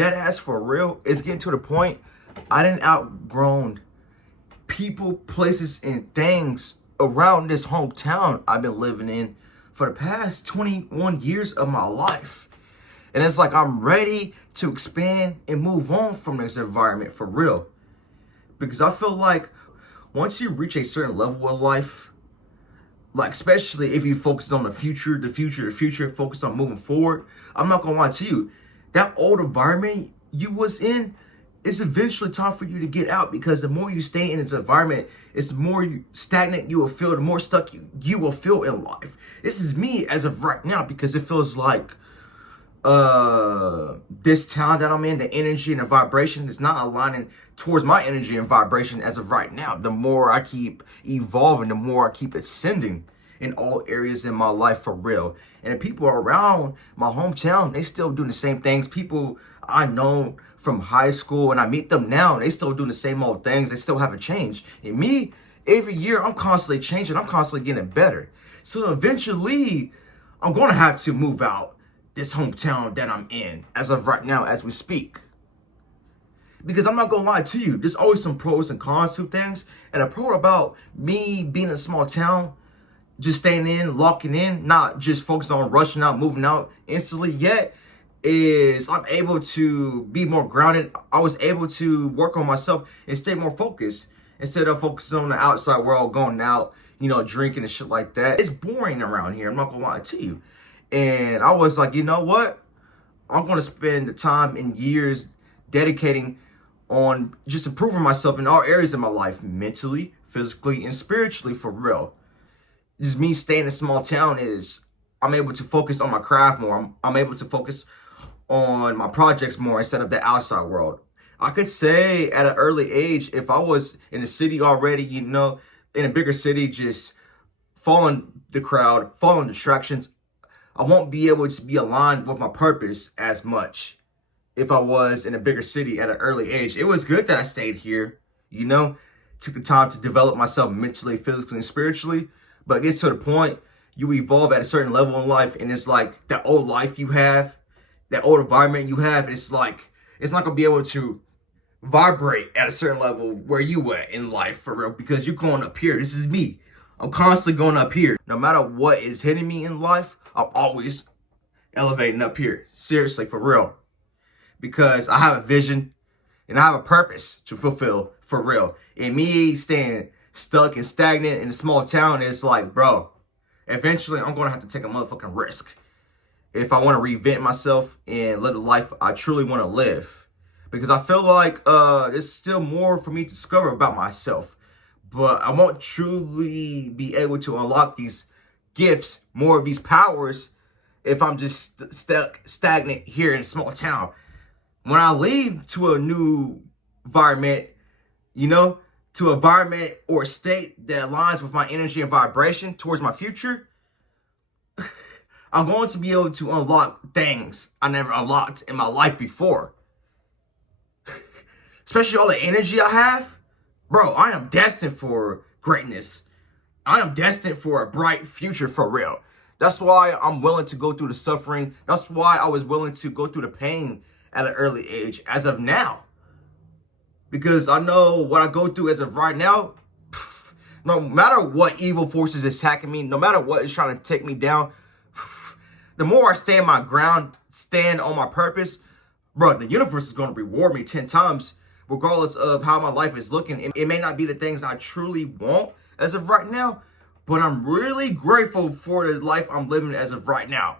dead ass for real, it's getting to the point I didn't outgrown people, places, and things around this hometown I've been living in for the past 21 years of my life. And it's like I'm ready to expand and move on from this environment for real. Because I feel like once you reach a certain level of life, like especially if you focus on the future, focus on moving forward, I'm not gonna lie to you, that old environment you was in, it's eventually time for you to get out, because the more you stay in this environment, it's the more stagnant you will feel, the more stuck you will feel in life. This is me as of right now, because it feels like this town that I'm in, the energy and the vibration is not aligning towards my energy and vibration as of right now. The more I keep evolving, the more I keep ascending in all areas in my life for real. And the people around my hometown, they still doing the same things. People I know from high school, and I meet them now, they still doing the same old things. They still haven't changed. And me, every year, I'm constantly changing. I'm constantly getting better. So eventually, I'm going to have to move out this hometown that I'm in as of right now, as we speak. Because I'm not going to lie to you, there's always some pros and cons to things. And a pro about me being in a small town, just staying in, locking in, not just focused on rushing out, moving out instantly yet, is I'm able to be more grounded. I was able to work on myself and stay more focused instead of focusing on the outside world, going out, drinking and shit like that. It's boring around here, I'm not gonna lie to you. And I was like, you know what? I'm gonna spend the time and years dedicating on just improving myself in all areas of my life, mentally, physically, and spiritually for real. Just me staying in a small town is I'm able to focus on my craft more. I'm able to focus on my projects more instead of the outside world. I could say at an early age, if I was in a city already, in a bigger city, just following the crowd, following distractions, I won't be able to be aligned with my purpose as much if I was in a bigger city at an early age. It was good that I stayed here, took the time to develop myself mentally, physically, and spiritually. But it gets to the point you evolve at a certain level in life, and it's like that old life you have, that old environment you have, it's like it's not gonna be able to vibrate at a certain level where you at in life for real, because you're going up here. This is me. I'm constantly going up here. No matter what is hitting me in life, I'm always elevating up here. Seriously, for real. Because I have a vision and I have a purpose to fulfill for real. And me staying stuck and stagnant in a small town is like, bro, eventually I'm going to have to take a motherfucking risk if I want to reinvent myself and live the life I truly want to live. Because I feel like there's still more for me to discover about myself. But I won't truly be able to unlock these gifts, more of these powers, if I'm just stuck, stagnant here in a small town. When I leave to a new environment, to an environment or a state that aligns with my energy and vibration towards my future, I'm going to be able to unlock things I never unlocked in my life before. Especially all the energy I have. Bro, I am destined for greatness. I am destined for a bright future for real. That's why I'm willing to go through the suffering. That's why I was willing to go through the pain at an early age as of now. Because I know what I go through as of right now, no matter what evil forces is attacking me, no matter what is trying to take me down, the more I stand my ground, stand on my purpose, bro, the universe is going to reward me 10 times. Regardless of how my life is looking. It may not be the things I truly want as of right now, but I'm really grateful for the life I'm living as of right now.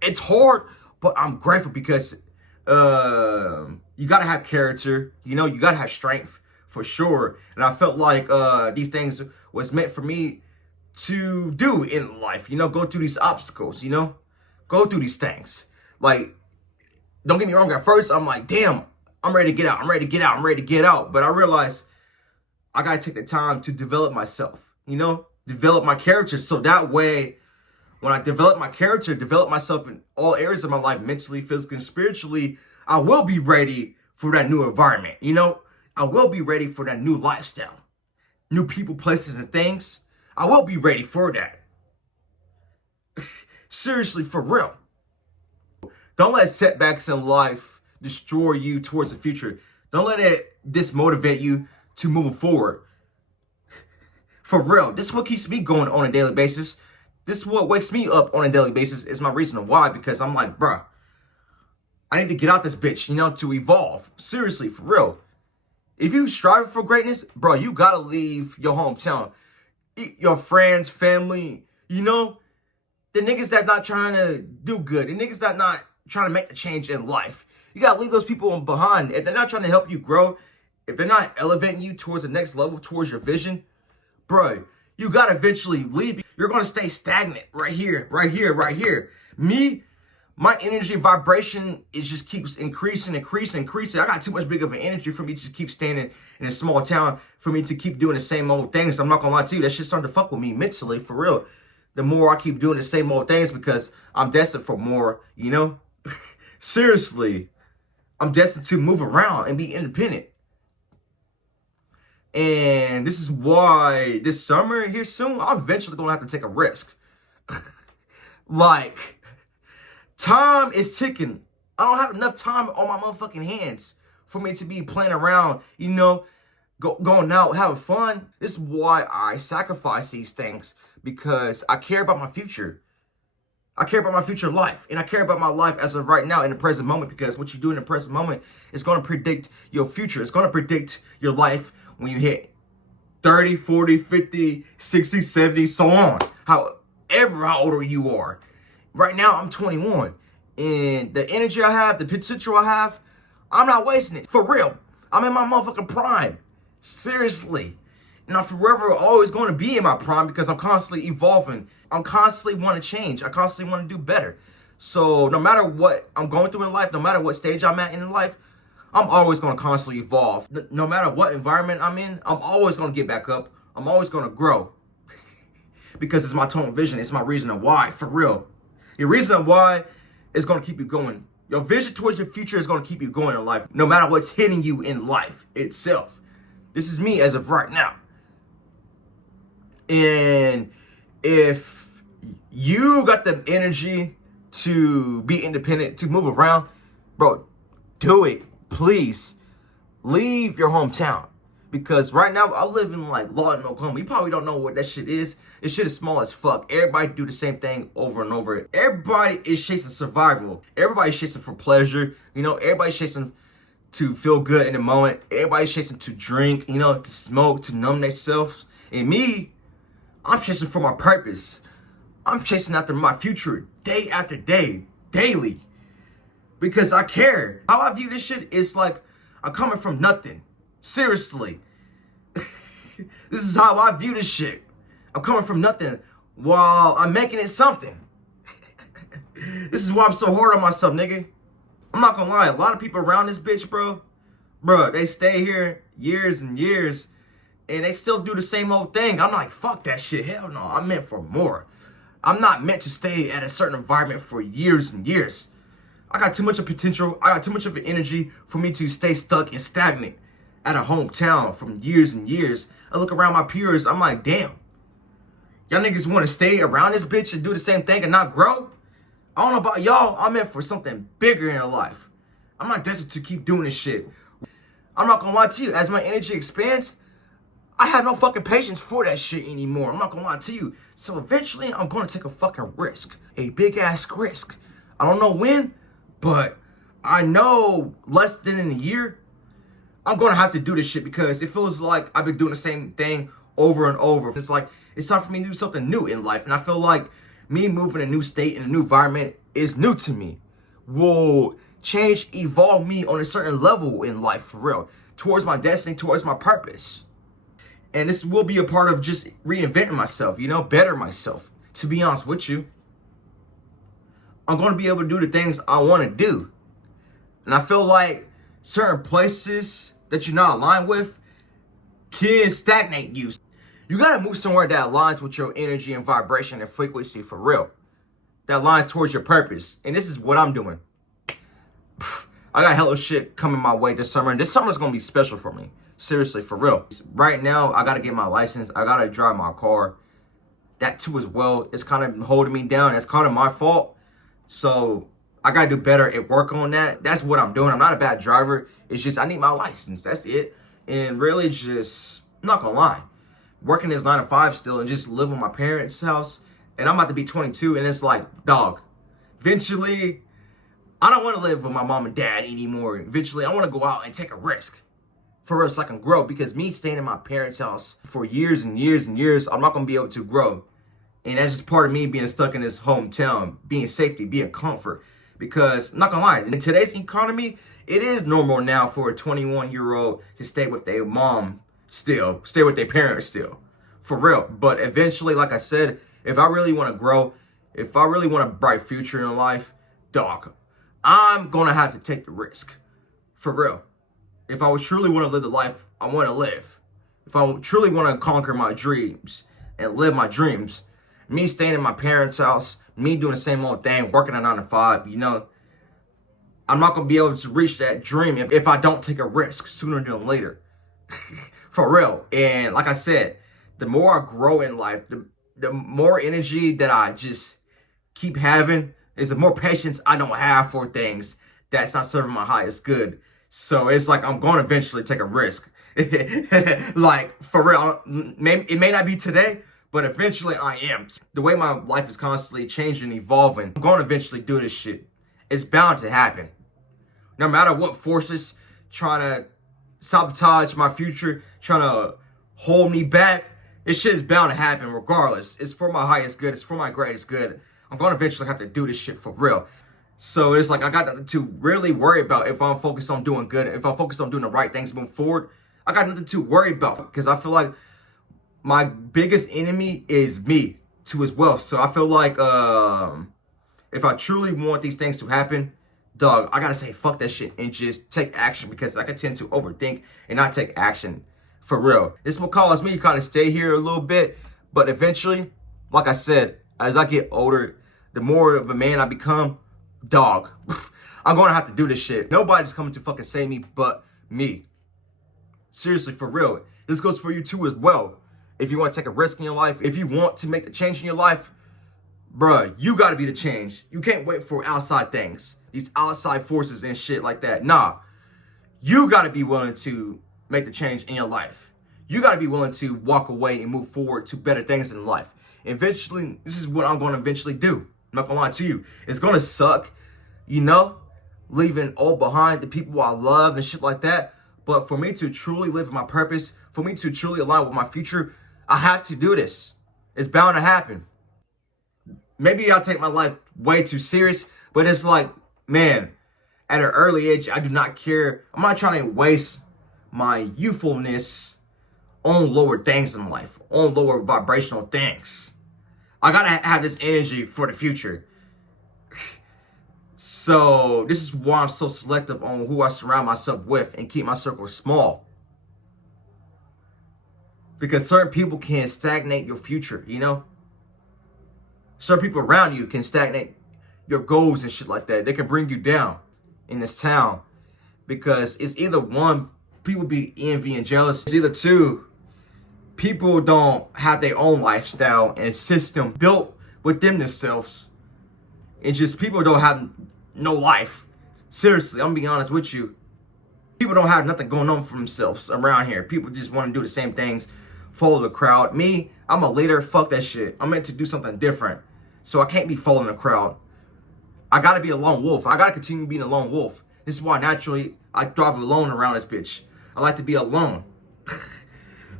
It's hard, but I'm grateful because you gotta have character, you gotta have strength for sure. And I felt like these things was meant for me to do in life, go through these obstacles, go through these things. Like, don't get me wrong, at first I'm like, damn, I'm ready to get out. I'm ready to get out. I'm ready to get out. But I realized I got to take the time to develop myself, develop my character. So that way, when I develop my character, develop myself in all areas of my life, mentally, physically, and spiritually, I will be ready for that new environment. I will be ready for that new lifestyle, new people, places, and things. I will be ready for that. Seriously, for real. Don't let setbacks in life destroy you towards the future. Don't let it dismotivate you to move forward. For real, this is what keeps me going on a daily basis. This is what wakes me up on a daily basis. Is my reason why, because I'm like, bruh, I need to get out this bitch, to evolve. Seriously, for real. If you strive for greatness, bro, you gotta leave your hometown. Your friends, family, the niggas that not trying to do good, the niggas that not trying to make the change in life. You gotta leave those people behind. If they're not trying to help you grow, if they're not elevating you towards the next level, towards your vision, bro, you gotta eventually leave. You're gonna stay stagnant right here, right here, right here. Me, my energy vibration just keeps increasing. I got too much big of an energy for me to just keep standing in a small town, for me to keep doing the same old things. I'm not gonna lie to you, that shit's starting to fuck with me mentally, for real. The more I keep doing the same old things, because I'm destined for more, Seriously, I'm destined to move around and be independent. And this is why this summer here soon, I'm eventually gonna have to take a risk. Like, time is ticking. I don't have enough time on my motherfucking hands for me to be playing around, going out, having fun. This is why I sacrifice these things, because I care about my future. I care about my future life, and I care about my life as of right now in the present moment, because what you do in the present moment is going to predict your future. It's going to predict your life when you hit 30, 40, 50, 60, 70, so on. However, how old you are. Right now, I'm 21, and the energy I have, the potential I have, I'm not wasting it. For real. I'm in my motherfucking prime. Seriously. And I'm forever always going to be in my prime, because I'm constantly evolving. I'm constantly want to change. I constantly want to do better. So no matter what I'm going through in life, no matter what stage I'm at in life, I'm always going to constantly evolve. No matter what environment I'm in, I'm always going to get back up. I'm always going to grow. Because it's my tunnel vision. It's my reason why, for real. Your reason why is going to keep you going. Your vision towards your future is going to keep you going in life, no matter what's hitting you in life itself. This is me as of right now. And if you got the energy to be independent, to move around, bro, do it. Please leave your hometown. Because right now I live in like Lawton, Oklahoma. You probably don't know what that shit is. This shit is small as fuck. Everybody do the same thing over and over. Everybody is chasing survival. Everybody's chasing for pleasure. Everybody's chasing to feel good in the moment. Everybody's chasing to drink, to smoke, to numb themselves. And me, I'm chasing for my purpose. I'm chasing after my future day after day, daily. Because I care. How I view this shit is like I'm coming from nothing. Seriously. This is how I view this shit. I'm coming from nothing while I'm making it something. This is why I'm so hard on myself, nigga. I'm not gonna lie, a lot of people around this bitch, bro, they stay here years and years, and they still do the same old thing. I'm like, fuck that shit. Hell no, I'm meant for more. I'm not meant to stay at a certain environment for years and years. I got too much of potential. I got too much of an energy for me to stay stuck and stagnant at a hometown from years and years. I look around my peers, I'm like, damn. Y'all niggas want to stay around this bitch and do the same thing and not grow? I don't know about y'all. I'm in for something bigger in life. I'm not destined to keep doing this shit. I'm not gonna lie to you. As my energy expands, I have no fucking patience for that shit anymore. I'm not gonna lie to you. So eventually, I'm gonna take a fucking risk. A big ass risk. I don't know when, but I know less than in a year, I'm gonna have to do this shit, because it feels like I've been doing the same thing over and over. It's like, it's time for me to do something new in life. And I feel like me moving a new state and a new environment is new to me. Will change, evolve me on a certain level in life, for real. Towards my destiny, towards my purpose. And this will be a part of just reinventing myself, better myself. To be honest with you, I'm going to be able to do the things I want to do. And I feel like certain places that you're not aligned with can stagnate you. You got to move somewhere that aligns with your energy and vibration and frequency, for real. That aligns towards your purpose. And this is what I'm doing. I got hella shit coming my way this summer. And this summer is going to be special for me. Seriously, for real. Right now, I got to get my license. I got to drive my car. That too as well. It's kind of holding me down. It's kind of my fault. So I gotta do better at work on that. That's what I'm doing. I'm not a bad driver. It's just I need my license. That's it. And really just, I'm not gonna lie, working this 9 to 5 still and just live in my parents' house. And I'm about to be 22 and it's like, dog, eventually I don't want to live with my mom and dad anymore. Eventually I want to go out and take a risk for real so I can grow, because me staying in my parents' house for years and years and years, I'm not gonna be able to grow. And that's just part of me being stuck in this hometown, being safety, being comfort. Because I'm not gonna lie, in today's economy, it is normal now for a 21-year-old to stay with their mom still, stay with their parents still, for real. But eventually, like I said, if I really want to grow, if I really want a bright future in life, dog, I'm gonna have to take the risk, for real. If I truly want to live the life I want to live, if I truly want to conquer my dreams and live my dreams, me staying in my parents' house, me doing the same old thing, working a 9 to 5, you know, I'm not going to be able to reach that dream if I don't take a risk sooner than later. For real. And like I said, the more I grow in life, the more energy that I just keep having is the more patience I don't have for things that's not serving my highest good. So it's like I'm going to eventually take a risk. Like, for real, it may not be today, but eventually I am. The way my life is constantly changing, evolving, I'm going to eventually do this shit. It's bound to happen. No matter what forces trying to sabotage my future, trying to hold me back, this shit is bound to happen regardless. It's for my highest good. It's for my greatest good. I'm going to eventually have to do this shit for real. So it's like I got nothing to really worry about if I'm focused on doing good. If I'm focused on doing the right things moving forward, I got nothing to worry about, because I feel like my biggest enemy is me too as well. So I feel like if I truly want these things to happen, dog, I gotta say fuck that shit and just take action, because I can tend to overthink and not take action, for real. This will cause me to kind of stay here a little bit, but eventually, like I said, as I get older, the more of a man I become, dog, I'm gonna have to do this shit. Nobody's coming to fucking save me but me. Seriously, for real. This goes for you too as well. If you want to take a risk in your life, if you want to make the change in your life, bruh, you gotta be the change. You can't wait for outside things, these outside forces and shit like that. Nah, you gotta be willing to make the change in your life. You gotta be willing to walk away and move forward to better things in life. Eventually, this is what I'm gonna eventually do. I'm not gonna lie to you. It's gonna suck, you know, leaving all behind, the people I love and shit like that. But for me to truly live my purpose, for me to truly align with my future, I have to do this. It's bound to happen. Maybe I'll take my life way too serious, but it's like, man, at an early age, I do not care. I'm not trying to waste my youthfulness on lower things in life, on lower vibrational things. I gotta have this energy for the future. So this is why I'm so selective on who I surround myself with and keep my circle small. Because certain people can stagnate your future, you know? Certain people around you can stagnate your goals and shit like that. They can bring you down in this town. Because it's either one, people be envy and jealous. It's either two, people don't have their own lifestyle and system built within themselves. It's just people don't have no life. Seriously, I'm gonna be honest with you. People don't have nothing going on for themselves around here. People just want to do the same things, follow the crowd. Me, I'm a leader. Fuck that shit. I'm meant to do something different. So I can't be following the crowd. I gotta be a lone wolf. I gotta continue being a lone wolf. This is why naturally I thrive alone around this bitch. I like to be alone.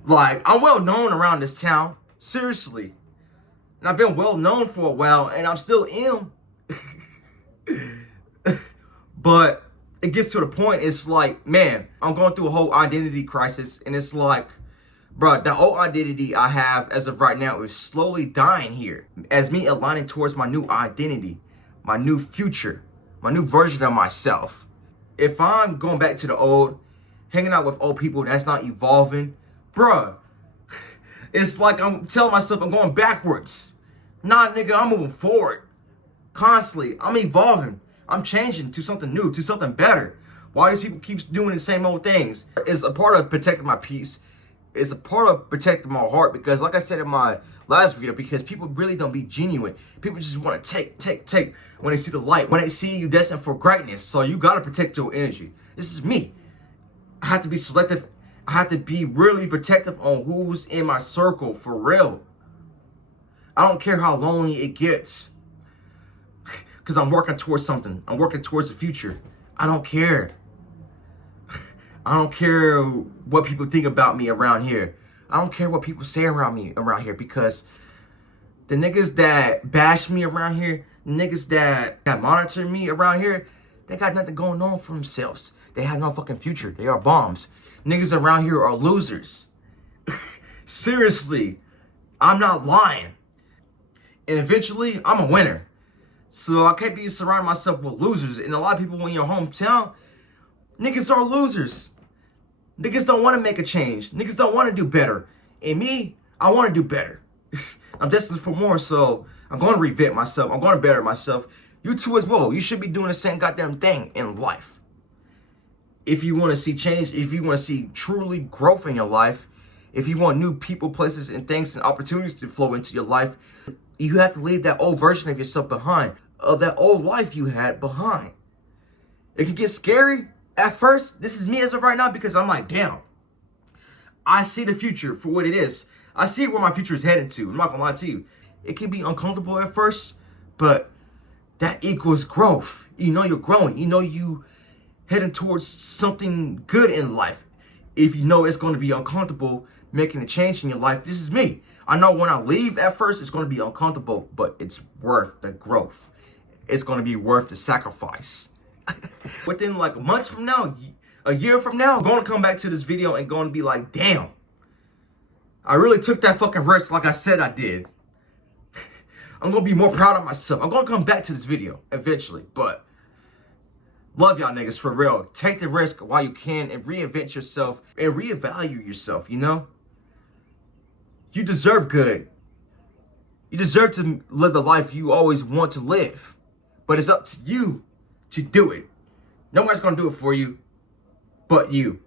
Like, I'm well known around this town. Seriously. And I've been well known for a while, and I'm still am. But it gets to the point, it's like, man, I'm going through a whole identity crisis, and it's like, bro, the old identity I have as of right now is slowly dying here. As me aligning towards my new identity, my new future, my new version of myself. If I'm going back to the old, hanging out with old people that's not evolving, bruh, it's like I'm telling myself I'm going backwards. Nah, nigga, I'm moving forward. Constantly, I'm evolving. I'm changing to something new, to something better. Why these people keep doing the same old things? It's a part of protecting my peace. It's a part of protecting my heart because, like I said in my last video, because people really don't be genuine. People just want to take when they see the light, when they see you destined for greatness. So you got to protect your energy. This is me. I have to be selective. I have to be really protective on who's in my circle, for real. I don't care how lonely it gets because I'm working towards something. I'm working towards the future. I don't care. I don't care what people think about me around here. I don't care what people say around me around here, because the niggas that bash me around here, niggas that monitor me around here, they got nothing going on for themselves. They have no fucking future. They are bombs. Niggas around here are losers. Seriously, I'm not lying. And eventually, I'm a winner. So I can't be surrounding myself with losers. And a lot of people in your hometown, niggas are losers. Niggas don't want to make a change. Niggas don't want to do better. And me, I want to do better. I'm destined for more, so I'm going to reinvent myself. I'm going to better myself. You too as well. You should be doing the same goddamn thing in life. If you want to see change, if you want to see truly growth in your life, if you want new people, places, and things and opportunities to flow into your life, you have to leave that old version of yourself behind, of that old life you had behind. It can get scary at first. This is me as of right now, because I'm like, damn, I see the future for what it is. I see where my future is headed to. I'm not gonna lie to you. It can be uncomfortable at first, but that equals growth. You know you're growing. You know you heading towards something good in life. If you know it's going to be uncomfortable making a change in your life, this is me. I know when I leave at first, it's going to be uncomfortable, but it's worth the growth. It's going to be worth the sacrifice. Within like months from now, a year from now, I'm going to come back to this video and going to be like, damn, I really took that fucking risk like I said I did. I'm going to be more proud of myself. I'm going to come back to this video eventually, but love y'all niggas, for real. Take the risk while you can and reinvent yourself and reevaluate yourself, you know? You deserve good. You deserve to live the life you always want to live. But it's up to you to do it. Nobody's going to do it for you but you.